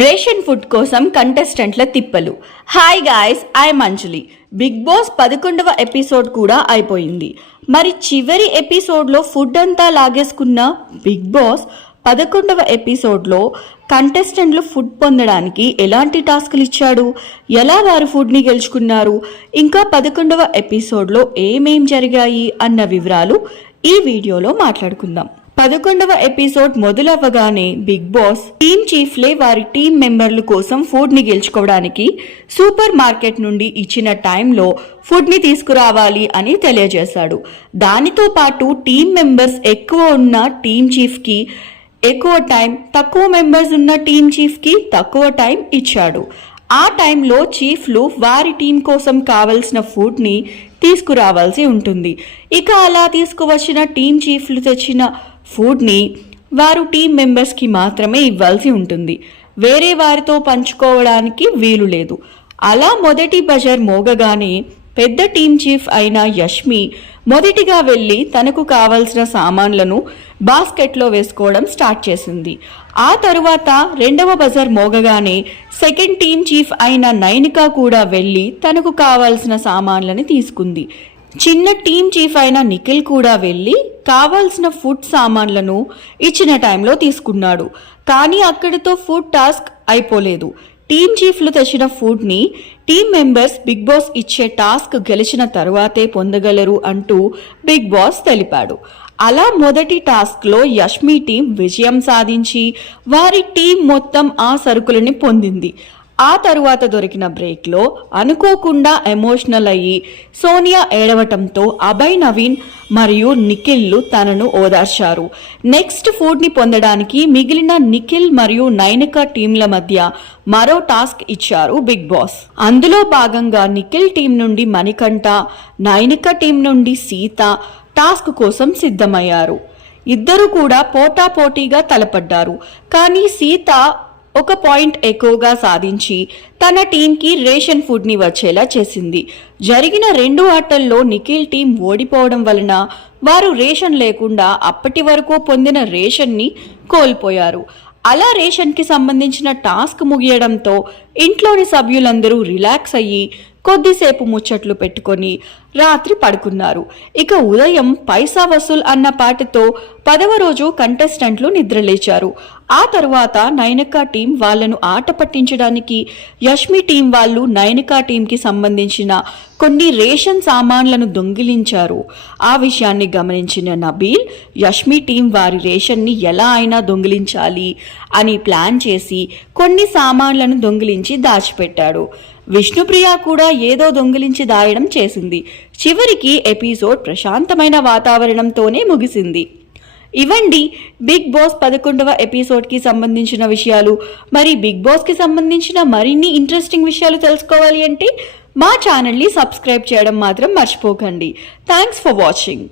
Ration food కోసం కంటెస్టెంట్ల తిప్పలు. Hi guys, I'm Anjali. Bigg Boss 11వ ఎపిసోడ్ కూడా అయిపోయింది. మరి చివరి ఎపిసోడ్లో ఫుడ్ అంతా లాగేసుకున్న బిగ్ బాస్ 11వ ఎపిసోడ్లో కంటెస్టెంట్లు ఫుడ్ పొందడానికి ఎలాంటి టాస్క్లు ఇచ్చాడు, ఎలా వారు ఫుడ్ని గెలుచుకున్నారు, ఇంకా 11వ ఎపిసోడ్లో ఏమేం జరిగాయి అన్న వివరాలు ఈ వీడియోలో మాట్లాడుకుందాం. 11వ ఎపిసోడ్ మొదలవ్వగానే బిగ్ బాస్ టీమ్ చీఫ్లే వారి టీం మెంబర్ల కోసం ఫుడ్ ని గెలుచుకోవడానికి సూపర్ మార్కెట్ నుండి ఇచ్చిన టైంలో ఫుడ్ ని తీసుకురావాలి అని తెలియజేశాడు. దానితో పాటు టీం మెంబర్స్ ఎక్కువ ఉన్న టీం చీఫ్ కి ఎక్కువ టైం, తక్కువ మెంబర్స్ ఉన్న టీం చీఫ్ కి తక్కువ టైం ఇచ్చాడు. ఆ టైంలో చీఫ్లు వారి టీం కోసం కావలసిన ఫుడ్ ని తీసుకురావాల్సి ఉంటుంది. ఇక అలా తీసుకువచ్చిన టీం చీఫ్లు తెచ్చిన ఫుడ్ని వారు టీం మెంబర్స్కి మాత్రమే ఇవ్వాల్సి ఉంటుంది. వేరే వారితో పంచుకోవడానికి వీలు లేదు. అలా మొదటి బజర్ మోగగానే పెద్ద టీం చీఫ్ అయిన యష్మి మొదటిగా వెళ్ళి తనకు కావలసిన సామాన్లను బాస్కెట్లో వేసుకోవడం స్టార్ట్ చేసింది. ఆ తరువాత రెండవ బజర్ మోగగానే సెకండ్ టీం చీఫ్ అయిన నైనిక కూడా వెళ్ళి తనకు కావాల్సిన సామాన్లను తీసుకుంది. చిన్న టీం చీఫ్ అయిన నిఖిల్ కూడా వెళ్ళి కావాల్సిన ఫుడ్ సామాన్లను ఇచ్చిన టైంలో తీసుకున్నాడు. కానీ అక్కడితో ఫుడ్ టాస్క్ అయిపోలేదు. టీం చీఫ్లు తెచ్చిన ఫుడ్ని టీం మెంబర్స్ బిగ్ బాస్ ఇచ్చే టాస్క్ గెలిచిన తరువాతే పొందగలరు అంటూ బిగ్ బాస్ తెలిపాడు. అలా మొదటి టాస్క్లో యష్మి టీం విజయం సాధించి వారి టీం మొత్తం ఆ సరుకులని పొందింది. ఆ తరువాత దొరికిన బ్రేక్లో అనుకోకుండా ఎమోషనల్ అయ్యి సోనియా ఏడవటంతో అభయ్, నవీన్ మరియు నిఖిల్లు తనను ఓదార్చారు. నెక్స్ట్ ఫుడ్ని పొందడానికి మిగిలిన నిఖిల్ మరియు నైనిక టీంల మధ్య మరో టాస్క్ ఇచ్చారు బిగ్ బాస్. అందులో భాగంగా నిఖిల్ టీం నుండి మణికంఠ, నైనిక టీం నుండి సీత టాస్క్ కోసం సిద్ధమయ్యారు. ఇద్దరు కూడా పోటాపోటీగా తలపడ్డారు. కానీ సీత ఒక పాయింట్ ఎక్కువగా సాధించి తన టీంకి రేషన్ ఫుడ్ని వచ్చేలా చేసింది. జరిగిన 2 ఆటల్లో నిఖిల్ టీం ఓడిపోవడం వలన వారు రేషన్ లేకుండా అప్పటి వరకు పొందిన రేషన్ని కోల్పోయారు. అలా రేషన్కి సంబంధించిన టాస్క్ ముగియడంతో ఇంట్లోని సభ్యులందరూ రిలాక్స్ అయ్యి కొద్దిసేపు ముచ్చట్లు పెట్టుకొని రాత్రి పడుకున్నారు. ఇక ఉదయం పైసా వసూల్ అన్న పాటతో 10వ రోజు కంటెస్టెంట్లు నిద్రలేచారు. ఆ తరువాత నైనిక టీం వాళ్లను ఆట పట్టించడానికి యష్మి టీం వాళ్ళు నైనిక టీంకి సంబంధించిన కొన్ని రేషన్ సామాన్లను దొంగిలించారు. ఆ విషయాన్ని గమనించిన నబీల్ యష్మి టీం వారి రేషన్ని ఎలా అయినా దొంగిలించాలి అని ప్లాన్ చేసి కొన్ని సామాన్లను దొంగిలించి దాచిపెట్టాడు. విష్ణుప్రియ కూడా ఏదో దొంగిలించి దాయడం చేసింది. చివరికి ఎపిసోడ్ ప్రశాంతమైన వాతావరణంతోనే ముగిసింది. ఇవండి బిగ్ బాస్ 11వ ఎపిసోడ్కి సంబంధించిన విషయాలు. మరి బిగ్ బాస్కి సంబంధించిన మరిన్ని ఇంట్రెస్టింగ్ విషయాలు తెలుసుకోవాలి అంటే మా ఛానల్ని సబ్స్క్రైబ్ చేయడం మాత్రం మర్చిపోకండి. Thanks for watching.